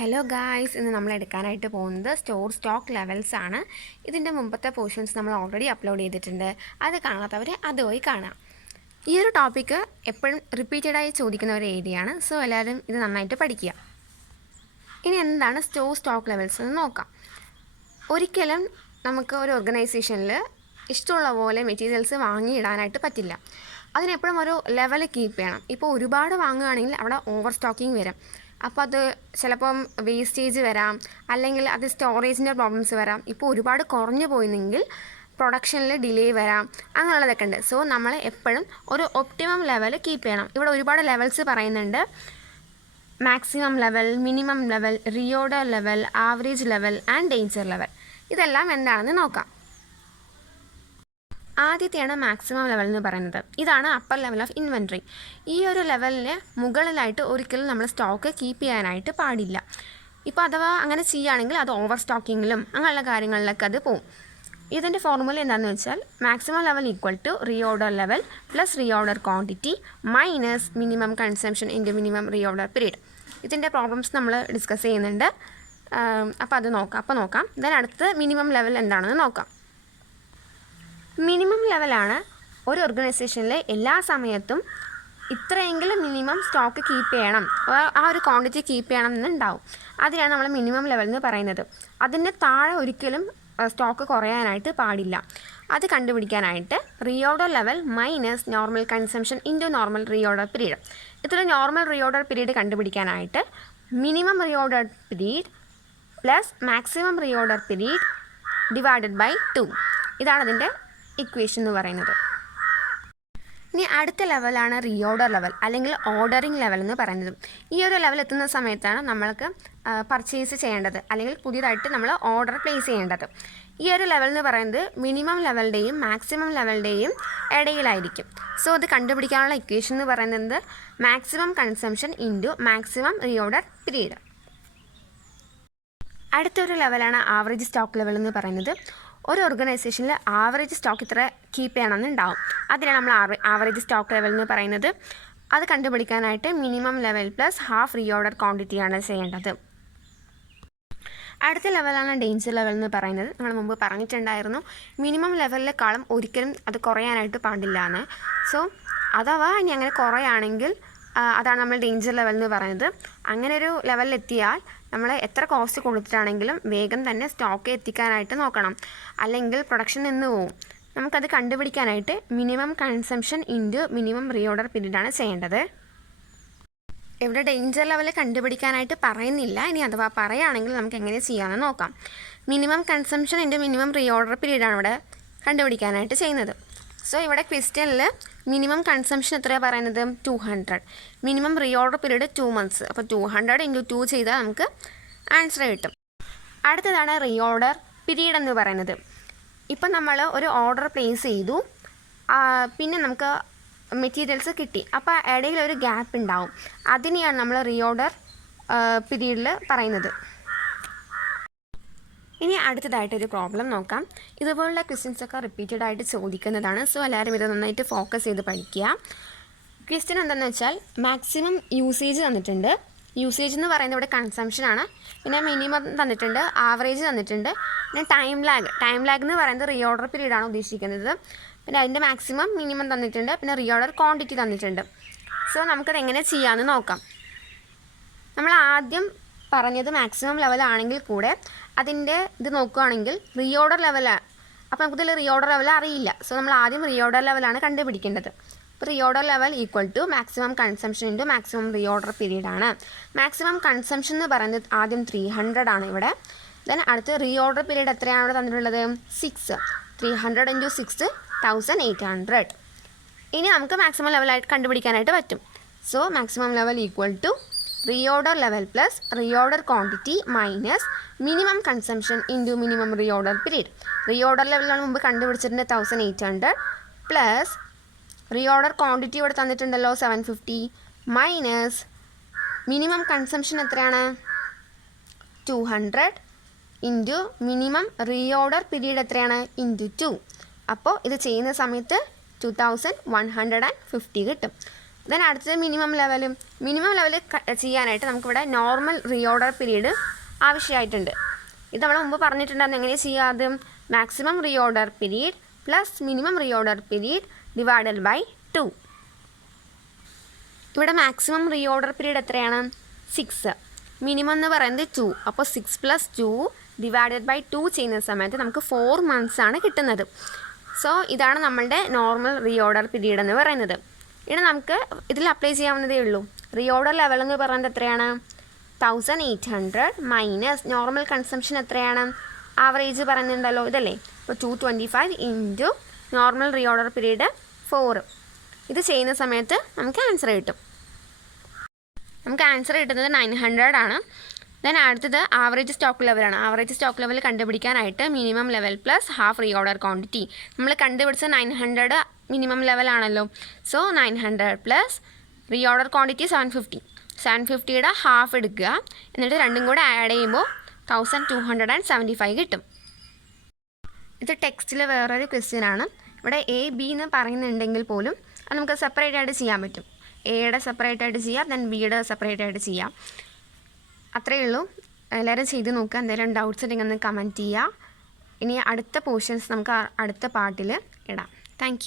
Hello guys, ഇന്ന് നമ്മൾ എടുക്കാനായിട്ട് പോകുന്നത് സ്റ്റോക്ക് ലെവൽസ് ആണ്. ഇതിൻ്റെ മുമ്പത്തെ പോർഷൻസ് നമ്മൾ ഓൾറെഡി അപ്ലോഡ് ചെയ്തിട്ടുണ്ട്. അത് കാണാത്തവർ അതുവഴി കാണാം. ഈ ഒരു ടോപ്പിക്ക് എപ്പോഴും റിപ്പീറ്റഡായി ചോദിക്കുന്ന ഒരു ഏരിയയാണ്. സോ എല്ലാവരും ഇത് നന്നായിട്ട് പഠിക്കുക. ഇനി എന്താണ് സ്റ്റോക്ക് ലെവൽസ് എന്ന് നോക്കാം. ഒരിക്കലും നമുക്ക് ഒരു ഓർഗനൈസേഷനിൽ ഇഷ്ടമുള്ള പോലെ മെറ്റീരിയൽസ് വാങ്ങിയിടാനായിട്ട് പറ്റില്ല. അതിനെപ്പോഴും ഒരു ലെവൽ കീപ്പ് ചെയ്യണം. ഇപ്പോൾ ഒരുപാട് വാങ്ങുകയാണെങ്കിൽ അവിടെ ഓവർ സ്റ്റോക്കിംഗ് വരും. അപ്പോൾ അത് ചിലപ്പം വേസ്റ്റേജ് വരാം, അല്ലെങ്കിൽ അത് സ്റ്റോറേജിൻ്റെ പ്രോബ്ലംസ് വരാം. ഇപ്പോൾ ഒരുപാട് കുറഞ്ഞു പോയെങ്കിൽ പ്രൊഡക്ഷനിൽ ഡിലേ വരാം, അങ്ങനെയുള്ളതൊക്കെ ഉണ്ട്. സോ നമ്മൾ എപ്പോഴും ഒരു ഒപ്റ്റിമം ലെവൽ കീപ്പ് ചെയ്യണം. ഇവിടെ ഒരുപാട് ലെവൽസ് പറയുന്നുണ്ട്. Maximum level, minimum level, reorder level, average level and danger level. ഇതെല്ലാം എന്താണെന്ന് നോക്കാം. ആദ്യത്തെയാണ് മാക്സിമം ലെവൽ എന്ന് പറയുന്നത്. ഇതാണ് അപ്പർ ലെവൽ ഓഫ് ഇൻവെൻട്രി. ഈ ഒരു ലെവലിന് മുകളിലായിട്ട് ഒരിക്കലും നമ്മൾ സ്റ്റോക്ക് കീപ്പ് ചെയ്യാനായിട്ട് പാടില്ല. ഇപ്പോൾ അഥവാ അങ്ങനെ ചെയ്യുകയാണെങ്കിൽ അത് ഓവർ സ്റ്റോക്കിങ്ങിലും അങ്ങനെയുള്ള കാര്യങ്ങളിലൊക്കെ അത് പോവും. ഇതിൻ്റെ ഫോർമുല എന്താണെന്ന് വെച്ചാൽ maximum level equal to reorder level plus reorder quantity minus minimum consumption into minimum reorder period. ഇതിൻ്റെ പ്രോബ്ലംസ് നമ്മൾ ഡിസ്കസ് ചെയ്യുന്നുണ്ട്. അപ്പോൾ അത് നോക്കാം. ദെൻ അടുത്ത് മിനിമം ലെവൽ എന്താണെന്ന് നോക്കാം. മിനിമം ലെവലാണ് ഒരു ഓർഗനൈസേഷനിൽ എല്ലാ സമയത്തും ഇത്രയെങ്കിലും മിനിമം സ്റ്റോക്ക് കീപ്പ് ചെയ്യണം, ആ ഒരു ക്വാണ്ടിറ്റി കീപ്പ് ചെയ്യണം എന്നുണ്ടാവും. അതിനാണ് നമ്മൾ മിനിമം ലെവൽ എന്ന് പറയുന്നത്. അതിന് താഴെ ഒരിക്കലും സ്റ്റോക്ക് കുറയാനായിട്ട് പാടില്ല. അത് കണ്ടുപിടിക്കാനായിട്ട് reorder level minus normal consumption into normal reorder period. ഇതിൽ നോർമൽ റീഓർഡർ പീരീഡ് കണ്ടുപിടിക്കാനായിട്ട് minimum reorder period plus maximum reorder period divided by 2. ഇതാണ് അതിൻ്റെ ഇക്വേഷൻ എന്ന് പറയുന്നത്. ഇനി അടുത്ത ലെവലാണ് റീഓർഡർ ലെവൽ അല്ലെങ്കിൽ ഓർഡറിംഗ് ലെവൽ എന്ന് പറയുന്നത്. ഈ ഒരു ലെവൽ എത്തുന്ന സമയത്താണ് നമ്മൾക്ക് പർച്ചേസ് ചെയ്യേണ്ടത് അല്ലെങ്കിൽ പുതിയതായിട്ട് നമ്മൾ ഓർഡർ പ്ലേസ് ചെയ്യേണ്ടത്. ഈ ഒരു ലെവൽ എന്ന് പറയുന്നത് മിനിമം ലെവലിൻ്റെയും മാക്സിമം ലെവലിൻ്റെയും ഇടയിലായിരിക്കും. സോ അത് കണ്ടുപിടിക്കാനുള്ള ഇക്വേഷൻ എന്ന് പറയുന്നത് maximum consumption into maximum reorder period. അടുത്തൊരു ലെവലാണ് ആവറേജ് സ്റ്റോക്ക് ലെവൽ എന്ന് പറയുന്നത്. ഒരു ഓർഗനൈസേഷനിൽ ആവറേജ് സ്റ്റോക്ക് ഇത്ര കീപ്പ് ചെയ്യണമെന്നുണ്ടാവും. അതിനാണ് നമ്മൾ ആവറേജ് സ്റ്റോക്ക് ലെവൽ എന്ന് പറയുന്നത്. അത് കണ്ടുപിടിക്കാനായിട്ട് minimum level plus half reorder ക്വാണ്ടിറ്റിയാണ് ചെയ്യേണ്ടത്. അടുത്ത ലെവലാണ് ഡേഞ്ചർ ലെവൽ എന്ന് പറയുന്നത്. നമ്മൾ മുമ്പ് പറഞ്ഞിട്ടുണ്ടായിരുന്നു, മിനിമം ലെവലിലേക്കാളും ഒരിക്കലും അത് കുറയാനായിട്ട് പാടില്ല എന്ന്. സോ അഥവാ ഇനി അങ്ങനെ കുറയാണെങ്കിൽ അതാണ് നമ്മൾ ഡേഞ്ചർ ലെവൽ എന്ന് പറയുന്നത്. അങ്ങനെ ഒരു ലെവലിലെത്തിയാൽ നമ്മൾ എത്ര കോസ്റ്റ് കൊടുത്തിട്ടാണെങ്കിലും വേഗം തന്നെ സ്റ്റോക്ക് എത്തിക്കാനായിട്ട് നോക്കണം, അല്ലെങ്കിൽ പ്രൊഡക്ഷൻ നിന്ന് പോവും. നമുക്കത് കണ്ടുപിടിക്കാനായിട്ട് minimum consumption into minimum reorder പീരീഡാണ് ചെയ്യേണ്ടത്. ഇവിടെ ഡേഞ്ചർ ലെവൽ കണ്ടുപിടിക്കാനായിട്ട് പറയുന്നില്ല. ഇനി അഥവാ പറയുകയാണെങ്കിൽ നമുക്ക് എങ്ങനെ ചെയ്യാമെന്ന് നോക്കാം. Minimum consumption into minimum reorder പീരീഡാണ് ഇവിടെ കണ്ടുപിടിക്കാനായിട്ട് ചെയ്യുന്നത്. സോ ഇവിടെ ക്വസ്റ്റ്യനിൽ മിനിമം കൺസംഷൻ എത്രയാണ് പറയുന്നത്? 200. Minimum reorder period 2 months. അപ്പോൾ 200 × 2 ചെയ്താൽ നമുക്ക് ആൻസർ കിട്ടും. അടുത്തതാണ് റീഓർഡർ പീരീഡ് എന്ന് പറയുന്നത്. ഇപ്പം നമ്മൾ ഒരു ഓർഡർ പ്ലേസ് ചെയ്തു, പിന്നെ നമുക്ക് മെറ്റീരിയൽസ് കിട്ടി. അപ്പോൾ ഇടയിൽ ഒരു ഗ്യാപ്പ് ഉണ്ടാവും. അതിനെയാണ് നമ്മൾ റീഓർഡർ പീരീഡിൽ പറയുന്നത്. ഇനി അടുത്തതായിട്ടൊരു പ്രോബ്ലം നോക്കാം. ഇതുപോലുള്ള ക്വസ്റ്റ്യൻസൊക്കെ റിപ്പീറ്റഡ് ആയിട്ട് ചോദിക്കുന്നതാണ്. സോ എല്ലാവരും ഇത് നന്നായിട്ട് ഫോക്കസ് ചെയ്ത് പഠിക്കുക. ക്വസ്റ്റ്യൻ എന്താണെന്ന് വെച്ചാൽ മാക്സിമം യൂസേജ് തന്നിട്ടുണ്ട്. യൂസേജ് എന്ന് പറയുന്നത് ഇവിടെ കൺസംഷനാണ്. പിന്നെ മിനിമം തന്നിട്ടുണ്ട്, ആവറേജ് തന്നിട്ടുണ്ട്, പിന്നെ ടൈം ലാഗ് എന്ന് പറയുന്നത് റീഓർഡർ പീരീഡാണ് ഉദ്ദേശിക്കുന്നത്. പിന്നെ അതിൻ്റെ മാക്സിമം മിനിമം തന്നിട്ടുണ്ട്, പിന്നെ റീഓർഡർ ക്വാണ്ടിറ്റി തന്നിട്ടുണ്ട്. സോ നമുക്കത് എങ്ങനെ ചെയ്യാമെന്ന് നോക്കാം. നമ്മൾ ആദ്യം പറഞ്ഞത് മാക്സിമം ലെവലാണെങ്കിൽ കൂടെ അതിൻ്റെ ഇത് നോക്കുകയാണെങ്കിൽ റീഓർഡർ ലെവലാണ്. അപ്പോൾ നമുക്കിതിൽ റീഓർഡർ ലെവൽ അറിയില്ല. സോ നമ്മൾ ആദ്യം റീഓർഡർ ലെവലാണ് കണ്ടുപിടിക്കേണ്ടത്. അപ്പോൾ reorder level equal to maximum consumption into maximum reorder പീരീഡാണ്. മാക്സിമം കൺസംഷൻ എന്ന് പറയുന്നത് ആദ്യം 300 ആണ് ഇവിടെ. ദെൻ അടുത്ത് റീഓർഡർ പീരീഡ് എത്രയാണ് ഇവിടെ തന്നിട്ടുള്ളത്? 6. 300 × 6 1800. ഇനി നമുക്ക് മാക്സിമം ലെവലായിട്ട് കണ്ടുപിടിക്കാനായിട്ട് പറ്റും. So maximum level equal to reorder level plus reorder quantity minus minimum consumption into minimum reorder period. Reorder ലെവലാണ് മുമ്പ് കണ്ടുപിടിച്ചിട്ടുണ്ട് 1800 പ്ലസ് റീഓർഡർ ക്വാണ്ടിറ്റി ഇവിടെ തന്നിട്ടുണ്ടല്ലോ 750 മൈനസ് മിനിമം കൺസംഷൻ എത്രയാണ്? 200 ഇൻറ്റു മിനിമം റീഓർഡർ പീരീഡ് എത്രയാണ്? ഇൻറ്റു 2. അപ്പോൾ ഇത് ചെയ്യുന്ന സമയത്ത് 2150 കിട്ടും. ദെൻ അടുത്തത് മിനിമം ലെവൽ ചെയ്യാനായിട്ട് നമുക്കിവിടെ നോർമൽ റീഓർഡർ പീരീഡ് ആവശ്യമായിട്ടുണ്ട്. ഇത് നമ്മൾ മുമ്പ് പറഞ്ഞിട്ടുണ്ടായിരുന്നു എങ്ങനെയാണ് ചെയ്യാതെ maximum reorder period plus minimum reorder period divided by 2. ഇവിടെ മാക്സിമം റീഓർഡർ പീരീഡ് എത്രയാണ് 6, മിനിമം എന്ന് പറയുന്നത് 2. അപ്പോൾ 6 + 2 ഡിവൈഡഡ് ബൈ 2 ചെയ്യുന്ന സമയത്ത് നമുക്ക് 4 months ആണ് കിട്ടുന്നത്. സോ ഇതാണ് നമ്മളുടെ നോർമൽ റീഓർഡർ പീരീഡ് എന്ന് പറയുന്നത്. ഇനി നമുക്ക് ഇതിൽ അപ്ലൈ ചെയ്യാവുന്നതേ ഉള്ളൂ. റീഓർഡർ ലെവൽ എന്ന് പറയുന്നത് എത്രയാണ് 1800 മൈനസ് നോർമൽ കൺസംഷൻ എത്രയാണ് ആവറേജ് പറയുന്നുണ്ടല്ലോ ഇതല്ലേ. ഇപ്പോൾ 225 ഇൻറ്റു നോർമൽ റീഓർഡർ പീരീഡ് 4. ഇത് ചെയ്യുന്ന സമയത്ത് നമുക്ക് ആൻസർ കിട്ടും. നമുക്ക് ആൻസർ കിട്ടുന്നത് 900 ആണ്. ദെൻ അടുത്തത് ആവറേജ് സ്റ്റോക്ക് ലെവലാണ്. ആവറേജ് സ്റ്റോക്ക് ലെവൽ കണ്ടുപിടിക്കാനായിട്ട് minimum level plus half reorder quantity. നമ്മൾ കണ്ടുപിടിച്ചത് 900 മിനിമം ലെവലാണല്ലോ. So 900 plus reorder quantity 750. 750യുടെ ഹാഫ് എടുക്കുക, എന്നിട്ട് രണ്ടും കൂടെ ആഡ് ചെയ്യുമ്പോൾ 1275 കിട്ടും. ഇത് ടെക്സ്റ്റിൽ വേറൊരു ക്വസ്റ്റ്യൻ ആണ്. ഇവിടെ A B എന്ന് പറയുന്നുണ്ടെങ്കിൽ പോലും അത് നമുക്ക് സെപ്പറേറ്റ് ആയിട്ട് ചെയ്യാൻ പറ്റും. എയുടെ സെപ്പറേറ്റ് ആയിട്ട് ചെയ്യാം, ദെൻ ബിയുടെ സെപ്പറേറ്റ് ആയിട്ട് ചെയ്യാം. അത്രയേ ഉള്ളൂ. എല്ലാവരും ചെയ്ത് നോക്കുക. എന്തെങ്കിലും ഡൗട്ട്സ് ഉണ്ടെങ്കിൽ ഒന്ന് കമൻറ്റ് ചെയ്യുക. ഇനി അടുത്ത പോർഷൻസ് നമുക്ക് അടുത്ത പാർട്ടിൽ ഇടാം. താങ്ക്